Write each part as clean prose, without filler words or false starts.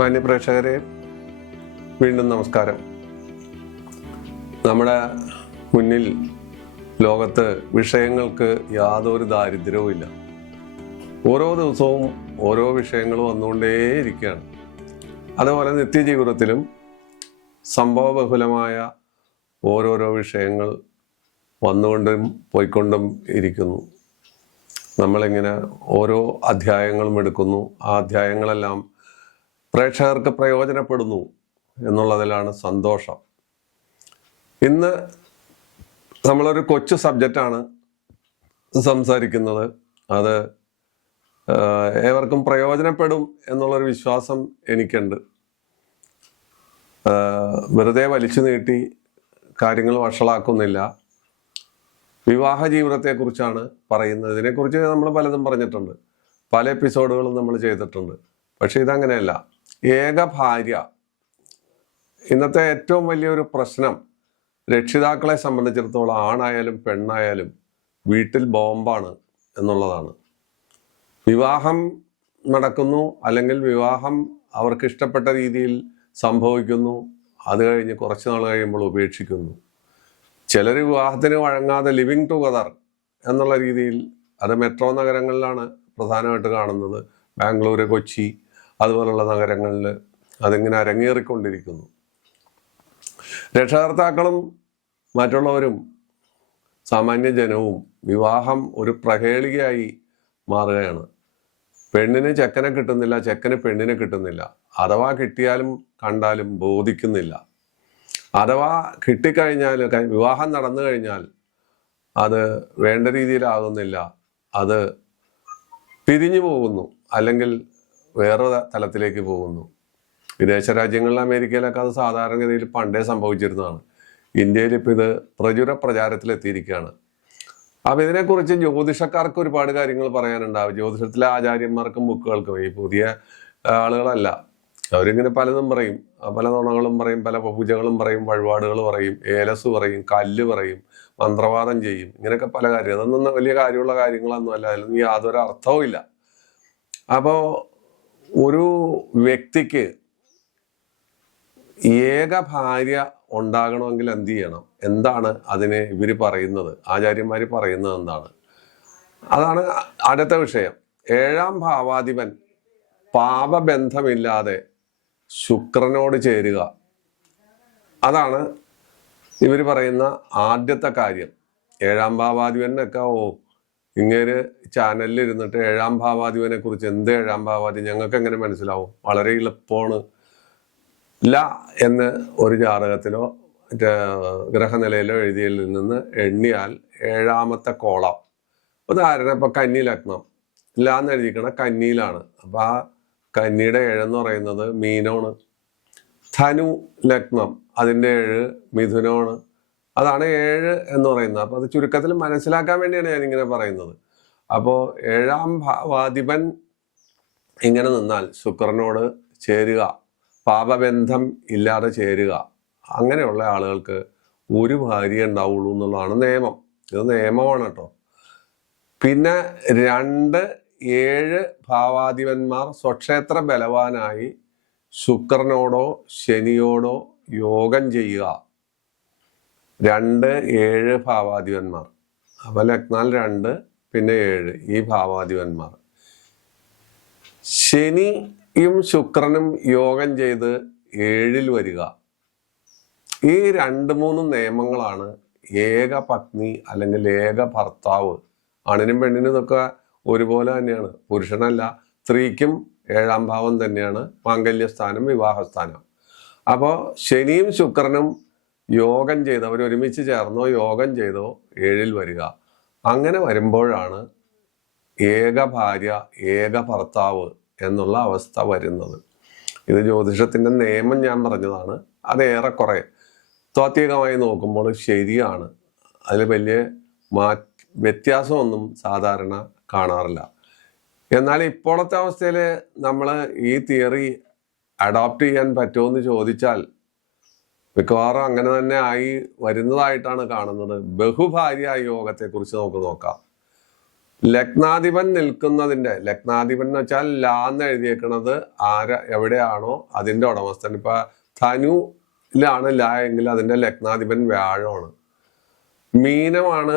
മാന്യപ്രേക്ഷകരെ, വീണ്ടും നമസ്കാരം. നമ്മുടെ മുന്നിൽ ലോകത്ത് വിഷയങ്ങൾക്ക് യാതൊരു ദാരിദ്ര്യവുമില്ല. ഓരോ ദിവസവും ഓരോ വിഷയങ്ങൾ വന്നുകൊണ്ടേയിരിക്കുകയാണ്. അതുപോലെ നിത്യജീവിതത്തിലും സംഭവബഹുലമായ ഓരോരോ വിഷയങ്ങൾ വന്നുകൊണ്ടും പോയിക്കൊണ്ടും ഇരിക്കുന്നു. നമ്മളിങ്ങനെ ഓരോ അധ്യായങ്ങളും എടുക്കുന്നു. ആ അധ്യായങ്ങളെല്ലാം പ്രേക്ഷകർക്ക് പ്രയോജനപ്പെടുന്നു എന്നുള്ളതിലാണ് സന്തോഷം. ഇന്ന് നമ്മളൊരു കൊച്ചു സബ്ജക്റ്റാണ് സംസാരിക്കുന്നത്. അത് ഏവർക്കും പ്രയോജനപ്പെടും എന്നുള്ളൊരു വിശ്വാസം എനിക്കുണ്ട്. വെറുതെ വലിച്ചു നീട്ടി കാര്യങ്ങൾ വഷളാക്കുന്നില്ല. വിവാഹ ജീവിതത്തെക്കുറിച്ചാണ് പറയുന്നത്. ഇതിനെക്കുറിച്ച് നമ്മൾ പലതും പറഞ്ഞിട്ടുണ്ട്, പല എപ്പിസോഡുകളും നമ്മൾ ചെയ്തിട്ടുണ്ട്. പക്ഷെ ഇതങ്ങനെയല്ല. ഏക ഭാര്യ ഇന്നത്തെ ഏറ്റവും വലിയൊരു പ്രശ്നം. രക്ഷിതാക്കളെ സംബന്ധിച്ചിടത്തോളം ആണായാലും പെണ്ണായാലും വീട്ടിൽ ബോംബാണ് എന്നുള്ളതാണ്. വിവാഹം നടക്കുന്നു, അല്ലെങ്കിൽ വിവാഹം അവർക്ക് ഇഷ്ടപ്പെട്ട രീതിയിൽ സംഭവിക്കുന്നു. അത് കഴിഞ്ഞ് കുറച്ച് നാൾ കഴിയുമ്പോൾ ഉപേക്ഷിക്കുന്നു. ചിലർ വിവാഹത്തിന് വഴങ്ങാതെ ലിവിങ് ടുഗദർ എന്നുള്ള രീതിയിൽ, അത് മെട്രോ നഗരങ്ങളിലാണ് പ്രധാനമായിട്ട് കാണുന്നത്. ബാംഗ്ലൂർ, കൊച്ചി അതുപോലുള്ള നഗരങ്ങളിൽ അതിങ്ങനെ അരങ്ങേറിക്കൊണ്ടിരിക്കുന്നു. രക്ഷകർത്താക്കളും മറ്റുള്ളവരും സാമാന്യ ജനവും വിവാഹം ഒരു പ്രഹേളികയായി മാറുകയാണ്. പെണ്ണിന് ചെക്കനെ കിട്ടുന്നില്ല, ചെക്കന് പെണ്ണിനെ കിട്ടുന്നില്ല. അഥവാ കിട്ടിയാലും കണ്ടാലും ബോധിക്കുന്നില്ല. അഥവാ കിട്ടിക്കഴിഞ്ഞാൽ, വിവാഹം നടന്നു കഴിഞ്ഞാൽ അത് വേണ്ട രീതിയിലാകുന്നില്ല. അത് പിരിഞ്ഞു പോകുന്നു, അല്ലെങ്കിൽ വേറെ തലത്തിലേക്ക് പോകുന്നു. വിദേശ രാജ്യങ്ങളിൽ, അമേരിക്കയിലൊക്കെ അത് സാധാരണഗതിയിൽ പണ്ടേ സംഭവിച്ചിരുന്നതാണ്. ഇന്ത്യയിൽ ഇപ്പം ഇത് പ്രചാരത്തിലെത്തിയിരിക്കുകയാണ്. അപ്പം ഇതിനെക്കുറിച്ച് ജ്യോതിഷക്കാർക്ക് ഒരുപാട് കാര്യങ്ങൾ പറയാനുണ്ടാവും. ജ്യോതിഷത്തിലെ ആചാര്യന്മാർക്കും ബുക്കുകൾക്കും. ഈ പുതിയ ആളുകളല്ല, അവരിങ്ങനെ പലതും പറയും, പല നുണകളും പറയും, പല പൂജകളും പറയും, വഴിപാടുകൾ പറയും, ഏലസ് പറയും, കല്ല് പറയും, മന്ത്രവാദം ചെയ്യും. ഇങ്ങനെയൊക്കെ പല കാര്യം. അതൊന്നും വലിയ കാര്യമുള്ള കാര്യങ്ങളൊന്നും അല്ല. അതിലൊന്നും യാതൊരു അർത്ഥവും ഇല്ല. അപ്പോൾ ഒരു വ്യക്തിക്ക് ഏക ഭാര്യ ഉണ്ടാകണമെങ്കിൽ എന്ത് ചെയ്യണം? എന്താണ് അതിന് ഇവർ പറയുന്നത്, ആചാര്യന്മാർ പറയുന്നത് എന്താണ്? അതാണ് അടുത്ത വിഷയം. ഏഴാം ഭാവാധിപൻ പാപബന്ധമില്ലാതെ ശുക്രനോട് ചേരുക. അതാണ് ഇവർ പറയുന്ന ആദ്യത്തെ കാര്യം. ഏഴാം ഭാവാധിപനൊക്കെ ഇങ്ങേര് ചാനലിൽ ഇരുന്നിട്ട് ഏഴാം ഭാവാധിപനെ കുറിച്ച്, എന്ത് ഏഴാം ഭാവാധി, ഞങ്ങൾക്ക് എങ്ങനെ മനസ്സിലാവും? വളരെ എളുപ്പമാണ്. ല എന്ന് ഒരു ജാതകത്തിലോ ഗ്രഹനിലയിലോ എഴുതിയതിൽ നിന്ന് എണ്ണിയാൽ ഏഴാമത്തെ കോളം. ഉദാഹരണം, ഇപ്പൊ കന്നി ലഗ്നം, ല എന്ന് എഴുതിക്കണ കന്നിയിലാണ്. അപ്പൊ ആ കന്നിയുടെ ഏഴെന്ന് പറയുന്നത് മീനമാണ്. ധനു ലഗ്നം, അതിൻ്റെ 7 മിഥുനമാണ്. അതാണ് 7 എന്ന് പറയുന്നത്. അപ്പൊ അത് ചുരുക്കത്തിൽ മനസ്സിലാക്കാൻ വേണ്ടിയാണ് ഞാനിങ്ങനെ പറയുന്നത്. അപ്പോൾ ഏഴാം ഭാവാധിപൻ ഇങ്ങനെ നിന്നാൽ ശുക്രനോട് ചേരുക, പാപബന്ധം ഇല്ലാതെ ചേരുക. അങ്ങനെയുള്ള ആളുകൾക്ക് ഒരു ഭാര്യ ഉണ്ടാവുള്ളൂ എന്നുള്ളതാണ് നിയമം. ഇത് നിയമമാണ് കേട്ടോ. പിന്നെ 2, 7 ഭാവാധിപന്മാർ സ്വക്ഷേത്ര ബലവാനായി ശുക്രനോടോ ശനിയോടോ യോഗം ചെയ്യുക. 2, 7 ഭാവാധിപന്മാർ. അപ്പൊ ലഗ്നാൽ 2 പിന്നെ 7 ഈ ഭാവാധിപന്മാർ. ശനിയും ശുക്രനും യോഗം ചെയ്ത് 7-ൽ വരിക. ഈ 2-3 നിയമങ്ങളാണ് ഏക പത്നി അല്ലെങ്കിൽ ഏക ഭർത്താവ്. ആണിനും പെണ്ണിനും ഇതൊക്കെ ഒരുപോലെ തന്നെയാണ്. പുരുഷനല്ല, സ്ത്രീക്കും 7-ാം ഭാവം തന്നെയാണ് മാംഗല്യസ്ഥാനം, വിവാഹസ്ഥാനം. അപ്പോൾ ശനിയും ശുക്രനും യോഗം ചെയ്ത്, അവർ ഒരുമിച്ച് ചേർന്നോ യോഗം ചെയ്തോ 7-ൽ വരിക. അങ്ങനെ വരുമ്പോഴാണ് ഏക ഭാര്യ ഏക ഭർത്താവ് എന്നുള്ള അവസ്ഥ വരുന്നത്. ഇത് ജ്യോതിഷത്തിന്റെ നിയമം ഞാൻ പറഞ്ഞതാണ്. അത് ഏറെക്കുറെ താത്വികമായി നോക്കുമ്പോൾ ശരിയാണ്. അതിൽ വലിയ വ്യത്യാസമൊന്നും സാധാരണ കാണാറില്ല. എന്നാൽ ഇപ്പോഴത്തെ അവസ്ഥയിൽ നമ്മൾ ഈ തിയറി അഡോപ്റ്റ് ചെയ്യാൻ പറ്റുമെന്ന് ചോദിച്ചാൽ മിക്കവാറും അങ്ങനെ തന്നെ ആയി വരുന്നതായിട്ടാണ് കാണുന്നത്. ബഹുഭാര്യ യോഗത്തെക്കുറിച്ച് നമുക്ക് നോക്കാം. ലഗ്നാധിപൻ നിൽക്കുന്നതിന്റെ, ലഗ്നാധിപൻ എന്ന് വെച്ചാൽ ലാ എന്ന് എഴുതിയേക്കുന്നത് എവിടെയാണോ അതിന്റെ ഉടമസ്ഥൻ. ഇപ്പൊ ധനുലാണ് ലാ എങ്കിൽ അതിന്റെ ലഗ്നാധിപൻ വ്യാഴമാണ്. മീനമാണ്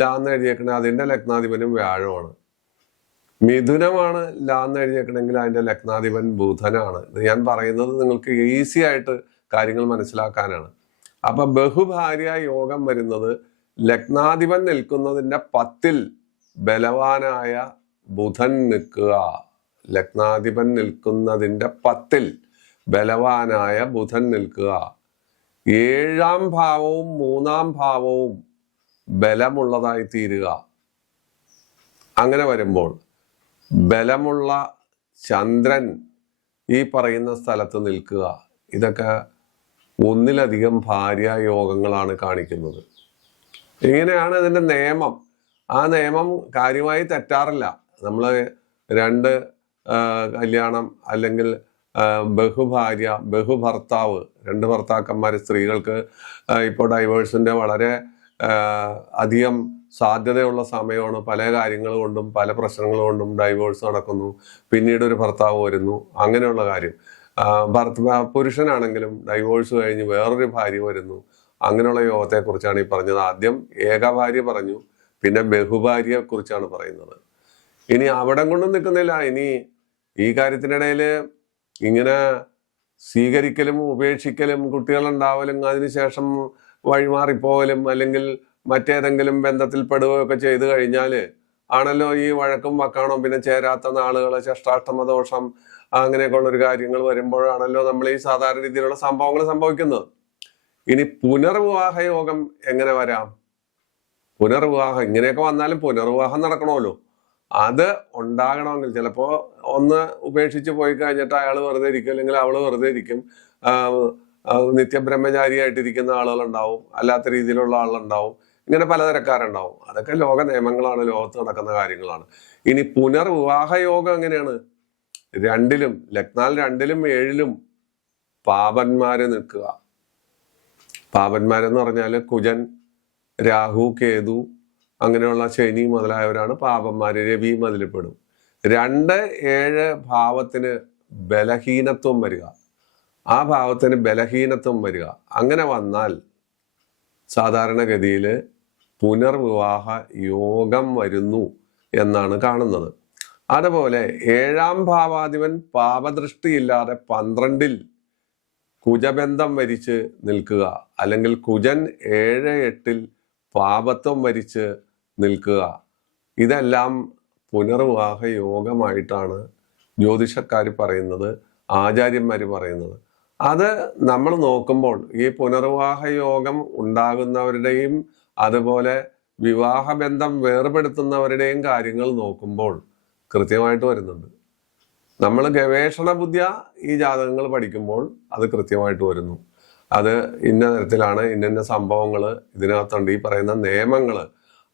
ലാ എന്ന് എഴുതിയേക്കുന്നത്, അതിന്റെ ലഗ്നാധിപനും വ്യാഴമാണ്. മിഥുനമാണ് ലാ എന്ന് എഴുതിയേക്കണമെങ്കിൽ അതിന്റെ ലഗ്നാധിപൻ ബുധനാണ്. ഞാൻ പറയുന്നത് നിങ്ങൾക്ക് ഈസി ആയിട്ട് കാര്യങ്ങൾ മനസ്സിലാക്കാനാണ്. അപ്പൊ ബഹുഭാര്യ യോഗം വരുന്നത് ലഗ്നാധിപൻ നിൽക്കുന്നതിന്റെ 10 ബലവാനായ ബുധൻ നിൽക്കുക. ലഗ്നാധിപൻ നിൽക്കുന്നതിന്റെ 10 ബലവാനായ ബുധൻ നിൽക്കുക. 7ാം ഭാവവും 3ാം ഭാവവും ബലമുള്ളതായി തീരുക. അങ്ങനെ വരുമ്പോൾ ബലമുള്ള ചന്ദ്രൻ ഈ പറയുന്ന സ്ഥലത്ത് നിൽക്കുക. ഇതൊക്കെ ഒന്നിലധികം ഭാര്യായോഗങ്ങളാണ് കാണിക്കുന്നത്. ഇങ്ങനെയാണ് ഇതിന്റെ നിയമം. ആ നിയമം കാര്യമായി തെറ്റാറില്ല. നമ്മൾ 2 കല്യാണം അല്ലെങ്കിൽ ബഹുഭാര്യ, ബഹുഭർത്താവ്, 2 ഭർത്താക്കന്മാർ, സ്ത്രീകൾക്ക് ഇപ്പോൾ ഡൈവേഴ്സിന്റെ വളരെ അധികം സാധ്യതയുള്ള സമയമാണ്. പല കാര്യങ്ങൾ കൊണ്ടും പല പ്രശ്നങ്ങൾ കൊണ്ടും ഡൈവേഴ്സ് നടക്കുന്നു. പിന്നീട് ഒരു ഭർത്താവ് വരുന്നു. അങ്ങനെയുള്ള കാര്യം. പുരുഷനാണെങ്കിലും ഡൈവേഴ്സ് കഴിഞ്ഞ് വേറൊരു ഭാര്യ വരുന്നു. അങ്ങനെയുള്ള യോഗത്തെ കുറിച്ചാണ് ഈ പറഞ്ഞത്. ആദ്യം ഏകഭാര്യ പറഞ്ഞു, പിന്നെ ബഹുഭാര്യയെ കുറിച്ചാണ് പറയുന്നത്. ഇനി അവിടെ കൊണ്ടും നിൽക്കുന്നില്ല. ഇനി ഈ കാര്യത്തിനിടയിൽ ഇങ്ങനെ സ്വീകരിക്കലും ഉപേക്ഷിക്കലും കുട്ടികളുണ്ടാവലും അതിനുശേഷം വഴിമാറിപ്പോകലും അല്ലെങ്കിൽ മറ്റേതെങ്കിലും ബന്ധത്തിൽ പെടുകയൊക്കെ ചെയ്തു കഴിഞ്ഞാൽ ആണല്ലോ ഈ വഴക്കും വക്കാണോ, പിന്നെ ചേരാത്ത നാളുകൾ, ഷഷ്ടാഷ്ടമ ദോഷം, അങ്ങനെയൊക്കെ ഉള്ളൊരു കാര്യങ്ങൾ വരുമ്പോഴാണല്ലോ നമ്മൾ ഈ സാധാരണ രീതിയിലുള്ള സംഭവങ്ങൾ സംഭവിക്കുന്നത്. ഇനി പുനർവിവാഹ യോഗം എങ്ങനെ വരാം? പുനർവിവാഹം ഇങ്ങനെയൊക്കെ വന്നാലും പുനർവിവാഹം നടക്കണമല്ലോ. അത് ഉണ്ടാകണമെങ്കിൽ ചിലപ്പോ ഒന്ന് ഉപേക്ഷിച്ച് പോയി കഴിഞ്ഞിട്ട് അയാൾ വെറുതെ ഇരിക്കും, അല്ലെങ്കിൽ അവള് വെറുതെ ഇരിക്കും. നിത്യബ്രഹ്മചാരിയായിട്ടിരിക്കുന്ന ആളുകളുണ്ടാവും, അല്ലാത്ത രീതിയിലുള്ള ആളുകളുണ്ടാവും, ഇങ്ങനെ പലതരക്കാരുണ്ടാവും. അതൊക്കെ ലോക നിയമങ്ങളാണ്, ലോകത്ത് നടക്കുന്ന കാര്യങ്ങളാണ്. ഇനി പുനർവിവാഹ യോഗം എങ്ങനെയാണ്? 2ലും ലഗ്നാൽ 2ലും 7ലും പാപന്മാര് നിൽക്കുക. പാപന്മാരെന്ന് പറഞ്ഞാല് കുജൻ, രാഹു, കേതു, അങ്ങനെയുള്ള ശനി മുതലായവരാണ് പാപന്മാര്. രവിയും അതിൽപ്പെടും. 2, 7 ഭാവത്തിന് ബലഹീനത്വം വരിക. ആ ഭാവത്തിന് ബലഹീനത്വം വരിക. അങ്ങനെ വന്നാൽ സാധാരണഗതിയിൽ പുനർവിവാഹ യോഗം വരുന്നു എന്നാണ് കാണുന്നത്. അതുപോലെ 7ാം ഭാവാധിപൻ പാപദൃഷ്ടിയില്ലാതെ 12ൽ കുജബന്ധം വരിച്ച് നിൽക്കുക, അല്ലെങ്കിൽ കുജൻ 7, 8ൽ പാപത്വം വരിച്ച് നിൽക്കുക. ഇതെല്ലാം പുനർവിവാഹ യോഗമായിട്ടാണ് ജ്യോതിഷക്കാർ പറയുന്നത്, ആചാര്യന്മാർ പറയുന്നത്. അത് നമ്മൾ നോക്കുമ്പോൾ ഈ പുനർവിവാഹ യോഗം ഉണ്ടാകുന്നവരുടെയും അതുപോലെ വിവാഹബന്ധം വേർപെടുത്തുന്നവരുടെയും കാര്യങ്ങൾ നോക്കുമ്പോൾ കൃത്യമായിട്ട് വരുന്നുണ്ട്. നമ്മൾ ഗവേഷണ ബുദ്ധിയ ഈ ജാതകങ്ങൾ പഠിക്കുമ്പോൾ അത് കൃത്യമായിട്ട് വരുന്നു. അത് ഇന്ന തരത്തിലാണ്, ഇന്ന സംഭവങ്ങൾ ഇതിനകത്തുണ്ട്, ഈ പറയുന്ന നിയമങ്ങൾ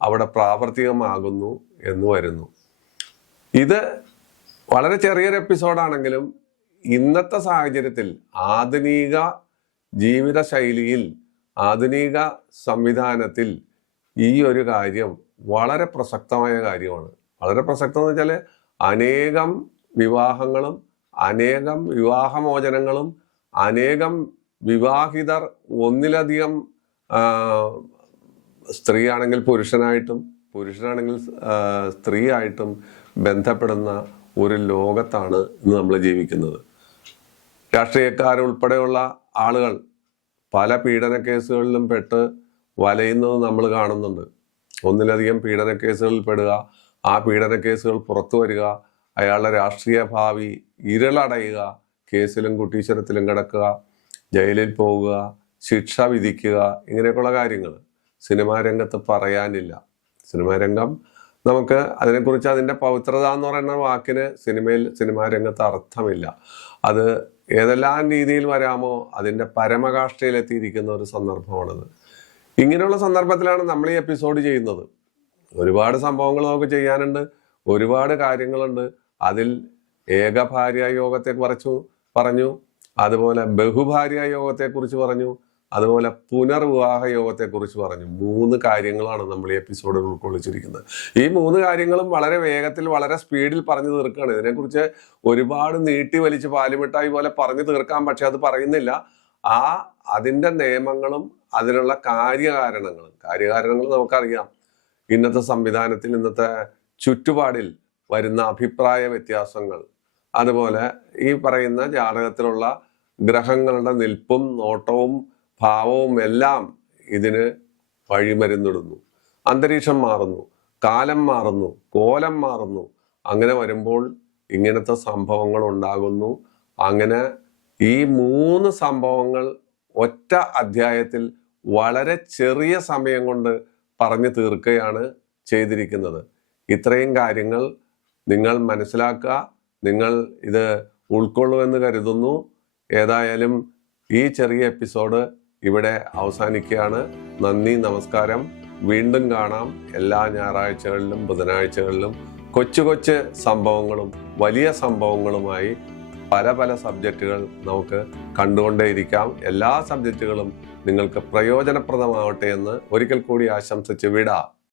അവിടെ പ്രാവർത്തികമാകുന്നു എന്ന് വരുന്നു. ഇത് വളരെ ചെറിയൊരു എപ്പിസോഡാണെങ്കിലും ഇന്നത്തെ സാഹചര്യത്തിൽ ആധുനിക ജീവിത ശൈലിയിൽ, ആധുനിക സംവിധാനത്തിൽ ഈ ഒരു കാര്യം വളരെ പ്രസക്തമായ കാര്യമാണ്. വളരെ പ്രസക്തം എന്ന് വെച്ചാൽ അനേകം വിവാഹങ്ങളും അനേകം വിവാഹമോചനങ്ങളും അനേകം വിവാഹിതർ ഒന്നിലധികം സ്ത്രീ ആണെങ്കിൽ പുരുഷനായിട്ടും പുരുഷനാണെങ്കിൽ സ്ത്രീ ആയിട്ടും ബന്ധപ്പെടുന്ന ഒരു ലോകത്താണ് ഇന്ന് നമ്മൾ ജീവിക്കുന്നത്. രാഷ്ട്രീയക്കാരുൾപ്പെടെയുള്ള ആളുകൾ പല പീഡന കേസുകളിലും പെട്ട് വലയുന്നത് നമ്മൾ കാണുന്നുണ്ട്. ഒന്നിലധികം പീഡന കേസുകളിൽ പെടുക, ആ പീഡന കേസുകൾ പുറത്തു വരിക, അയാളുടെ രാഷ്ട്രീയ ഭാവി ഇരുളടയുക, കേസിലും കുട്ടീശ്വരത്തിലും കിടക്കുക, ജയിലിൽ പോവുക, ശിക്ഷ വിധിക്കുക, ഇങ്ങനെയൊക്കെയുള്ള കാര്യങ്ങൾ സിനിമാ രംഗത്ത് പറയാനില്ല. സിനിമാ രംഗം നമുക്ക് അതിനെക്കുറിച്ച് അതിൻ്റെ പവിത്രത എന്ന് പറയുന്ന വാക്കിന് സിനിമാ രംഗത്ത് അർത്ഥമില്ല. അത് ഏതെല്ലാം രീതിയിൽ വരാമോ അതിൻ്റെ പരമകാഷ്ഠയിലെത്തിയിരിക്കുന്ന ഒരു സന്ദർഭമാണത്. ഇങ്ങനെയുള്ള സന്ദർഭത്തിലാണ് നമ്മൾ ഈ എപ്പിസോഡ് ചെയ്യുന്നത്. ഒരുപാട് സംഭവങ്ങൾ നമുക്ക് ചെയ്യാനുണ്ട്, ഒരുപാട് കാര്യങ്ങളുണ്ട്. അതിൽ ഏകഭാര്യ യോഗത്തെ കുറിച്ച് പറഞ്ഞു, അതുപോലെ ബഹുഭാര്യ യോഗത്തെ കുറിച്ച് പറഞ്ഞു, അതുപോലെ പുനർവിവാഹ യോഗത്തെക്കുറിച്ച് പറഞ്ഞു. 3 കാര്യങ്ങളാണ് നമ്മൾ ഈ എപ്പിസോഡിൽ ഉൾക്കൊള്ളിച്ചിരിക്കുന്നത്. ഈ 3 കാര്യങ്ങളും വളരെ വേഗത്തിൽ വളരെ സ്പീഡിൽ പറഞ്ഞു തീർക്കുകയാണ്. ഇതിനെക്കുറിച്ച് ഒരുപാട് നീട്ടി വലിച്ച് പാലുമിഠായി പോലെ പറഞ്ഞു തീർക്കാം, പക്ഷെ അത് പറയുന്നില്ല. അതിൻ്റെ നിയമങ്ങളും അതിനുള്ള കാര്യകാരണങ്ങൾ നമുക്കറിയാം. ഇന്നത്തെ സംവിധാനത്തിൽ, ഇന്നത്തെ ചുറ്റുപാടിൽ വരുന്ന അഭിപ്രായ വ്യത്യാസങ്ങൾ, അതുപോലെ ഈ പറയുന്ന ജാതകത്തിലുള്ള ഗ്രഹങ്ങളുടെ നിൽപ്പും നോട്ടവും ഭാവവും എല്ലാം ഇതിന് വഴിമരുന്നിടുന്നു. അന്തരീക്ഷം മാറുന്നു, കാലം മാറുന്നു, കോലം മാറുന്നു. അങ്ങനെ വരുമ്പോൾ ഇങ്ങനത്തെ സംഭവങ്ങൾ ഉണ്ടാകുന്നു. അങ്ങനെ ഈ 3 സംഭവങ്ങൾ ഒറ്റ അധ്യായത്തിൽ വളരെ ചെറിയ സമയം കൊണ്ട് പറഞ്ഞു തീർക്കുകയാണ് ചെയ്തിരിക്കുന്നത്. ഇത്രയും കാര്യങ്ങൾ നിങ്ങൾ മനസ്സിലാക്കുക, നിങ്ങൾ ഇത് ഉൾക്കൊള്ളുമെന്ന് കരുതുന്നു. ഏതായാലും ഈ ചെറിയ എപ്പിസോഡ് ഇവിടെ അവസാനിക്കുകയാണ്. നന്ദി, നമസ്കാരം. വീണ്ടും കാണാം. എല്ലാ ഞായറാഴ്ചകളിലും ബുധനാഴ്ചകളിലും കൊച്ചു സംഭവങ്ങളും വലിയ സംഭവങ്ങളുമായി പല സബ്ജക്റ്റുകൾ നമുക്ക് കണ്ടുകൊണ്ടേയിരിക്കാം. എല്ലാ സബ്ജക്റ്റുകളും നിങ്ങൾക്ക് പ്രയോജനപ്രദമാവട്ടെ എന്ന് ഒരിക്കൽ കൂടി ആശംസിച്ച് വിടാം.